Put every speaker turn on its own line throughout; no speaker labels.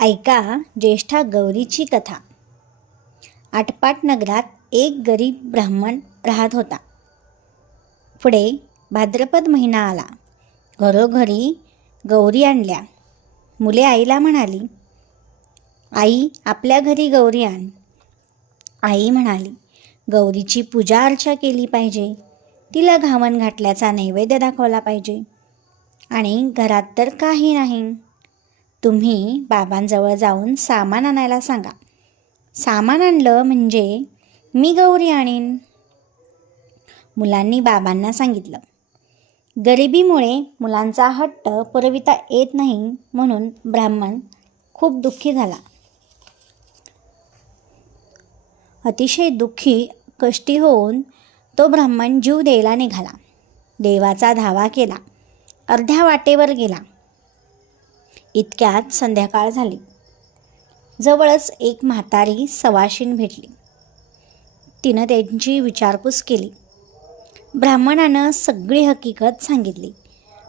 ऐका ज्येष्ठा गौरीची कथा. आटपाट नगरात एक गरीब ब्राह्मण राहत होता. पुढे भाद्रपद महिना आला. घरोघरी गौरी आणल्या. मुले आईला म्हणाली आई आपल्या घरी गौरी आण. आई म्हणाली गौरीची पूजा अर्चा केली पाहिजे. तिला घावन घातल्याचा नैवेद्य दाखवला पाहिजे. आणि घरात तर काही नाही. तुम्ही बाबांजवळ जाऊन सामान आणायला सांगा. सामान आणलं म्हणजे मी गौरी आणीन. मुलांनी बाबांना सांगितलं. गरिबीमुळे मुलांचा हट्ट पुरविता येत नाही म्हणून ब्राह्मण खूप दुःखी झाला. अतिशय दुःखी कष्टी होऊन तो ब्राह्मण जीव द्यायला निघाला. देवाचा धावा केला. अर्ध्या वाटेवर गेला. इतक्यात संध्याकाळ झाली. जवळच एक म्हातारी सवाशीण भेटली. तिनं त्यांची विचारपूस केली. ब्राह्मणानं सगळी हकीकत सांगितली.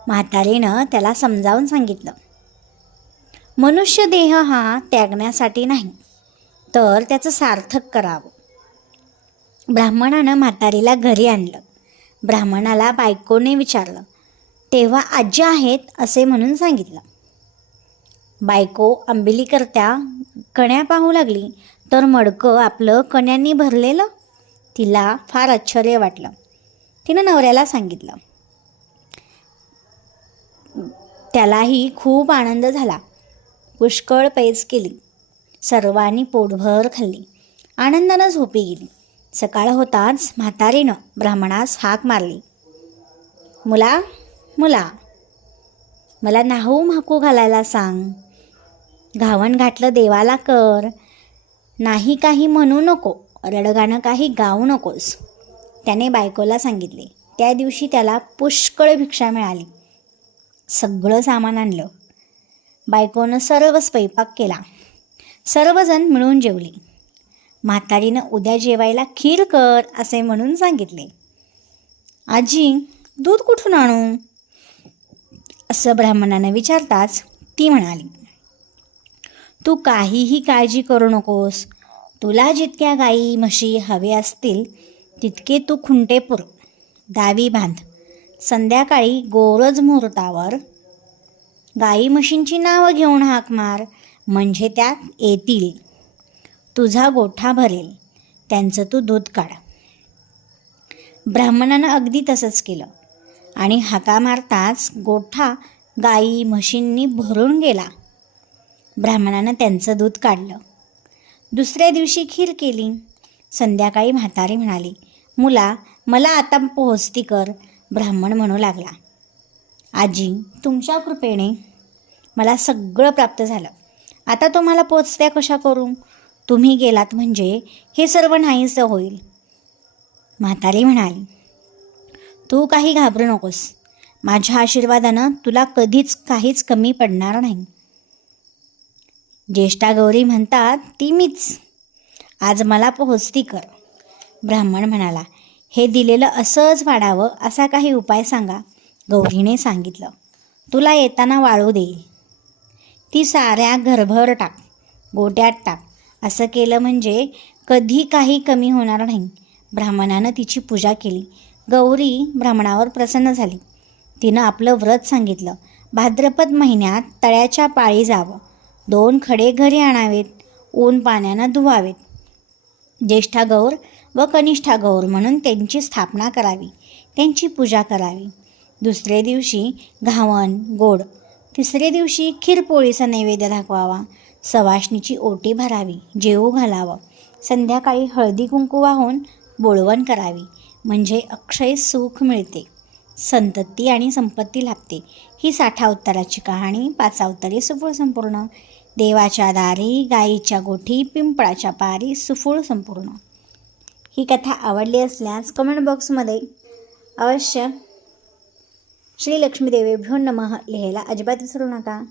म्हातारीनं त्याला समजावून सांगितलं. मनुष्य देह हा त्यागण्यासाठी नाही तर त्याचं सार्थक करावं. ब्राह्मणानं म्हातारीला घरी आणलं. ब्राह्मणाला बायकोने विचारलं तेव्हा आजी आहेत? असे म्हणून सांगितलं. बायको आंबिली करत्या कण्या पाहू लागली. तर मडकं आपलं कण्यांनी भरलेलं तिला फार आश्चर्य वाटलं. तिनं नवऱ्याला सांगितलं. त्यालाही खूप आनंद झाला. पुष्कळ पैज केली. सर्वांनी पोटभर खाल्ली. आनंदानं झोपी गेली. सकाळ होताच म्हातारीनं ब्राह्मणास हाक मारली. मुला मुला मला नाहू म्हाकू घालायला सांग. घावन घातलं देवाला कर. नाही काही म्हणू नको रडगाणं काही गाऊ नकोस. त्याने बायकोला सांगितले. त्या दिवशी त्याला पुष्कळ भिक्षा मिळाली. सगळं सामान आणलं. बायकोनं सर्व स्वयंपाक केला. सर्वजण मिळून जेवले. म्हातारीनं उद्या जेवायला खीर कर असे म्हणून सांगितले. आजी दूध कुठून आणू? असं ब्राह्मणानं विचारताच ती म्हणाली. तू काहीही काळजी करू नकोस. तुला जितक्या गाई म्हशी हवे असतील तितके तू खुंटे पुर. दावी बांध. संध्याकाळी गोरज मुहूर्तावर गाई म्हशींची नावं घेऊन हाक मार. म्हणजे त्या येतील. तुझा गोठा भरेल. त्यांचं तू दूध काढ. ब्राह्मणानं अगदी तसंच केलं. आणि हाका मारताच गोठा गाई म्हशींनी भरून गेला. ब्राह्मणानं त्यांचं दूध काढलं. दुसऱ्या दिवशी खीर केली. संध्याकाळी म्हातारी म्हणाली मुला मला आता पोहोचती कर ब्राह्मण म्हणू लागला. आजी तुमच्या कृपेने मला सगळं प्राप्त झालं. आता तुम्हाला पोचत्या कशा करू? तुम्ही गेलात म्हणजे हे सर्व नाहीसं होईल. म्हातारी म्हणाली तू काही घाबरू नकोस. माझ्या आशीर्वादानं तुला कधीच काहीच कमी पडणार नाही. ज्येष्ठा गौरी म्हणतात ती मीच. आज मला पोहोचती कर. ब्राह्मण म्हणाला हे दिलेलं असंच वाढावं असा काही उपाय सांगा. गौरीने सांगितलं तुला येताना वाळू देईल ती साऱ्या घरभर टाक गोट्यात टाक. असं केलं म्हणजे कधी काही कमी होणार नाही. ब्राह्मणानं तिची पूजा केली. गौरी ब्राह्मणावर प्रसन्न झाली. तिनं आपलं व्रत सांगितलं. भाद्रपद महिन्यात तळ्याच्या पाळी जावं. दोन खडे घरी आणावेत ऊन पाण्यानं धुवावेत. ज्येष्ठा गौर व कनिष्ठा गौर म्हणून त्यांची स्थापना करावी त्यांची पूजा करावी. दुसरे दिवशी घावन गोड. तिसरे दिवशी खीरपोळीचा नैवेद्य दाखवावा. सवाष्णीची ओटी भरावी जेवू घालावं. संध्याकाळी हळदी कुंकू वाहून बोळवण करावी म्हणजे अक्षय सुख मिळते. संतती आणि संपत्ती लाभते. ही साठा उत्तराची कहाणी पाचावतारी अवतरे सुफळ संपूर्ण. देवाच्या दारी गाईच्या गोठी पिंपळाच्या पारी सुफूळ संपूर्ण. ही कथा आवडली असल्यास कमेंट बॉक्समध्ये अवश्य श्री लक्ष्मी देवेभ्यो नमः लिहायला अजिबात विसरू नका.